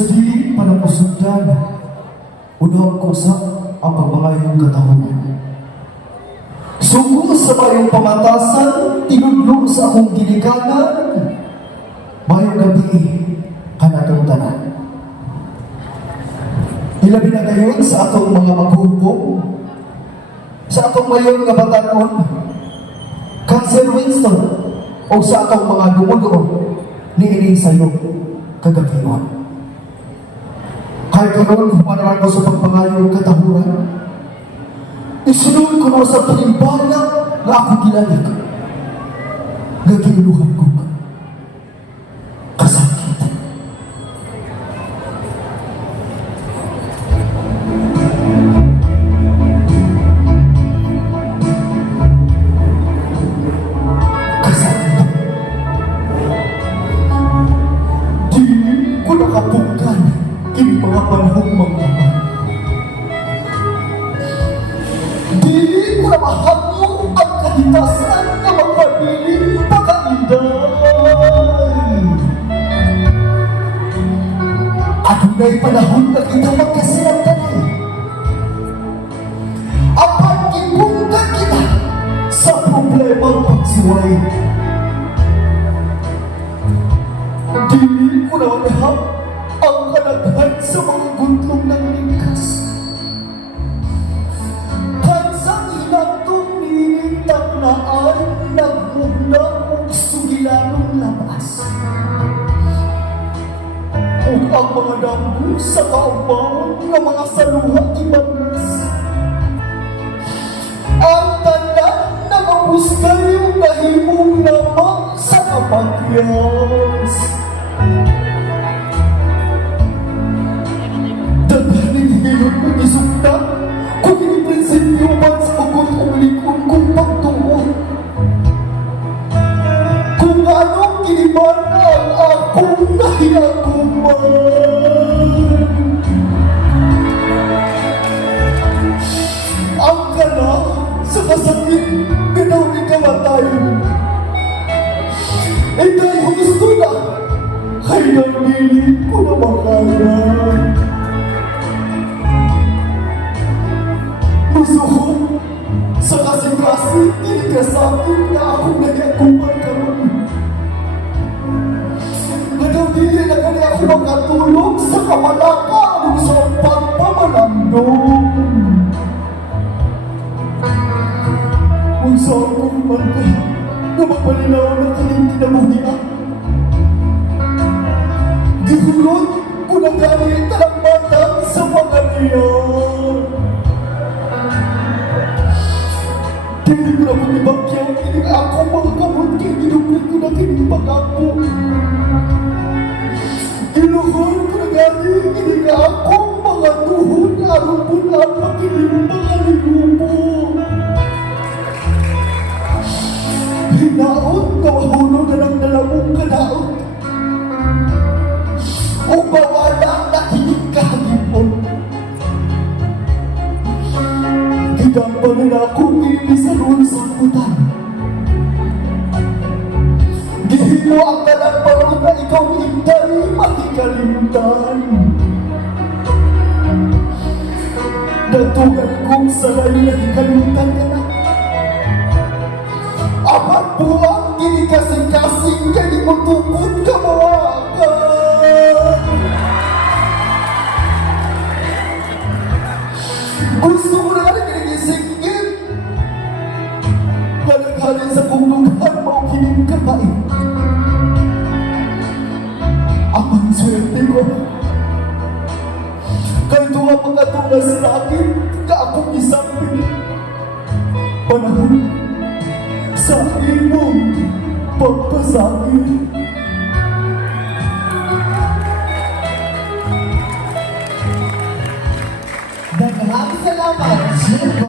Sa dili pa na kusundan, unang kusa ang pagmangayong katahon. Sungo sa mayong pamatasan, tinudlo sa akong ginikanan, mayong gabi kanatong tanan. Ilabi na ngayon sa atong mga maghubong, sa atong mayon nga batanon, Cancer Winston, o sa atong mga dumudo ni ini sayo kagatingon. Kahit karon humanaran ko sa pagpangayong katahuran, isunod ko na sa panimbala na ako ginalik na ginuluhan ko kasakit. Kasakit. Di ko nakapungkan in mga panahong magmamahal. Dili ko na mahangong ang kahitasan na magpabiling pakainday. At may panahon na kita magkasinagtanay. Apat kibunggan kita sa problemang pagsiway. Dili ko na manahap ang kanaghan sa mga guntlong ng lingkas. Taknaan nagmugna og sugilanong labas. Ug ang mga damgo sa kaubaw nga mga saluha ibanas. Ang tanan nakapuskay yung nahimong lamang sa kapagyas. Daghanin hilot ng isukta kung iniprinsipyo man sa ugot o likod kong pagtuon. Kung anong kiniban ang akong nahiyakuman. Ang kana sa kasakit ganaw ikamatay. Ika'y gusto na kay nagbilit ko na makaya. Gusto ko sa kasing-kasing inikasakit na akong nagyakuman karon. Nadawili na kani ako makatulog sa kamalaka sa pagpamalandong. Kung sa akong manda na magpalinaw na kaning kinabuhian. Gihulot ko na gani talambatan sa mga niyan. Hindi ko na mag-ibagyaw, hindi ako mga kamot kay ginupit ko na kinipag ako. Ginuhon ko na gani, hindi ka ako mga tuhon, araw po na makilimbang aligubo. Hinaot na mahulog na ng dalawang kanaot. O bawala na kinikahipon. Hidang na akong inisalun sa putan. Gihimo ang talagparo na ikaw hindi makikalimtan. Natugan kong salay na ikalimtan ka na. Apat buwang kinikasing-kasing kaya mo tukod ka mawakan. Gusto mo na rin kinigisingin. Halin sa kong lugar mo kining kapain. Ang swerte ko. Kahit nga mga tunas sa akin, ka akong isapin. Panahon sa imong pagpasakit. Maraming salamat.